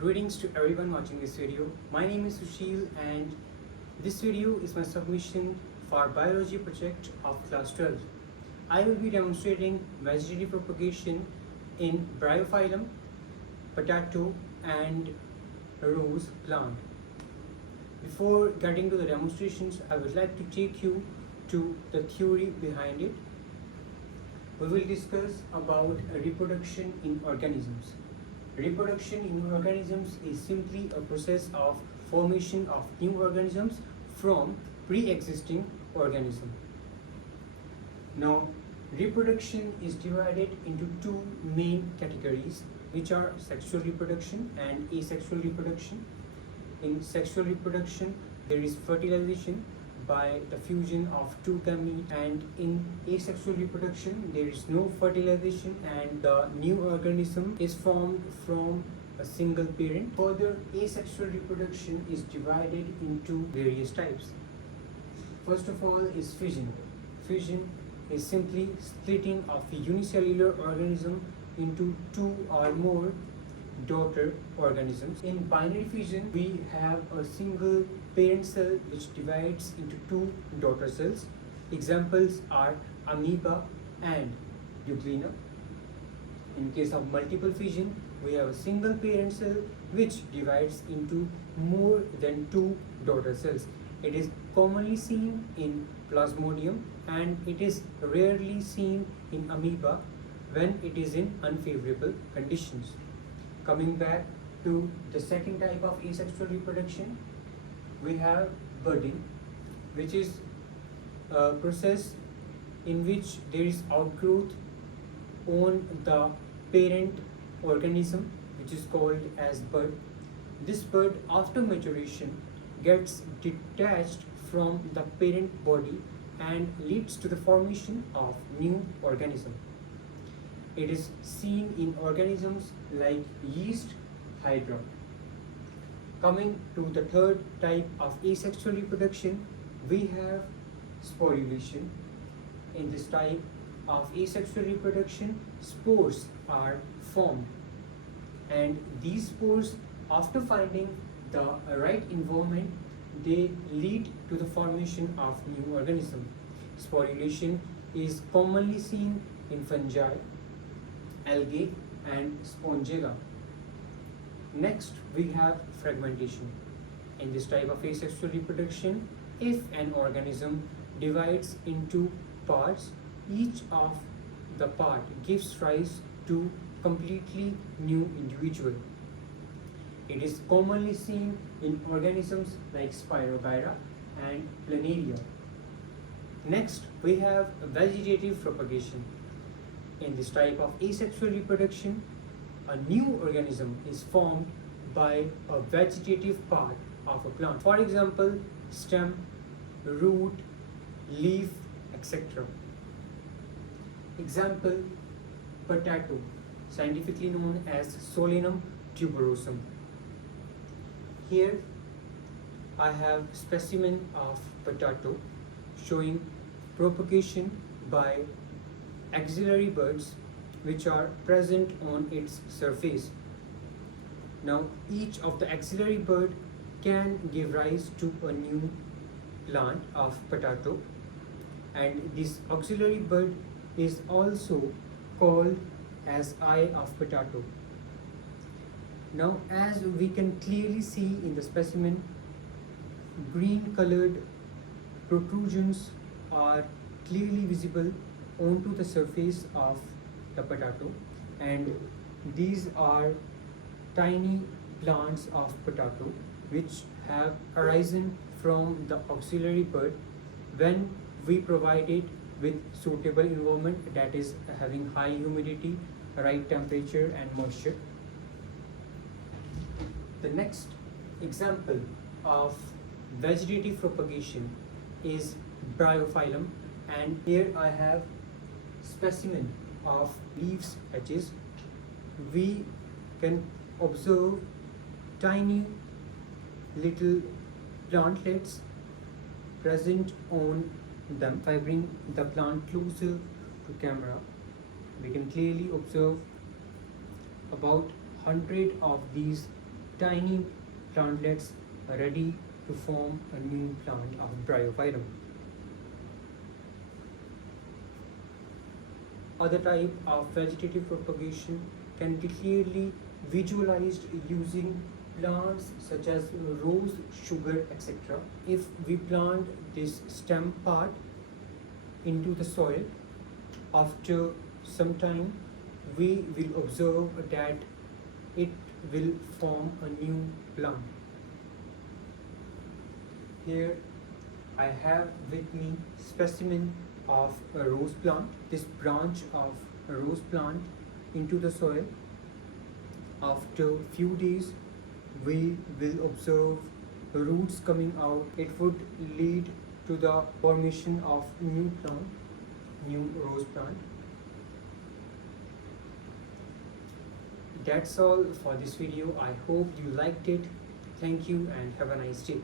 Greetings to everyone watching this video. My name is Sushil and this video is my submission for biology project of class 12. I will be demonstrating vegetative propagation in Bryophyllum, potato and rose plant. Before getting to the demonstrations, I would like to take you to the theory behind it. We will discuss about reproduction in organisms. Reproduction in organisms is simply a process of formation of new organisms from pre-existing organism. Now, reproduction is divided into two main categories, which are sexual reproduction and asexual reproduction. In sexual reproduction, there is fertilization by the fusion of two gametes, and in asexual reproduction there is no fertilization and the new organism is formed from a single parent. Further, asexual reproduction is divided into various types. First of all is fission. Fission is simply splitting of a unicellular organism into two or more daughter organisms. In binary fission, we have a single parent cell which divides into two daughter cells. Examples are amoeba and euglena. In case of multiple fission, we have a single parent cell which divides into more than two daughter cells. It is commonly seen in Plasmodium and it is rarely seen in amoeba when it is in unfavorable conditions. Coming back to the second type of asexual reproduction, we have budding, which is a process in which there is outgrowth on the parent organism, which is called as bud. This bud, after maturation, gets detached from the parent body and leads to the formation of new organism. It is seen in organisms like yeast, hydra. Coming to the third type of asexual reproduction, we have sporulation. In this type of asexual reproduction, spores are formed, and these spores, after finding the right environment, they lead to the formation of new organism. Sporulation is commonly seen in fungi, algae and spongilla. Next, we have fragmentation. In this type of asexual reproduction, if an organism divides into parts, each of the part gives rise to completely new individual. It is commonly seen in organisms like Spirogyra and Planaria. Next, we have vegetative propagation. In this type of asexual reproduction, a new organism is formed by a vegetative part of a plant. For example, stem, root, leaf, etc. Example, potato, scientifically known as Solanum tuberosum. Here I have specimen of potato showing propagation by axillary buds which are present on its surface. Now, each of the axillary bud can give rise to a new plant of potato, and this auxiliary bud is also called as eye of potato. Now, as we can clearly see in the specimen, green colored protrusions are clearly visible onto the surface of the potato, and these are tiny plants of potato which have arisen from the auxiliary bud when we provide it with suitable environment, that is having high humidity, right temperature and moisture. The next example of vegetative propagation is Bryophyllum, and here I have specimen of leaves edges. We can observe tiny little plantlets present on them. If I bring the plant closer to camera, we can clearly observe about 100 of these tiny plantlets ready to form a new plant of Bryophyllum. Other type of vegetative propagation can be clearly visualized using plants such as rose, sugar, etc. If we plant this stem part into the soil, after some time we will observe that it will form a new plant. Here I have with me specimen of a rose plant. This branch of a rose plant into the soil. After few days we will observe roots coming out. It would lead to the formation of new plant, new rose plant. That's all for this video. I hope you liked it. Thank you and have a nice day.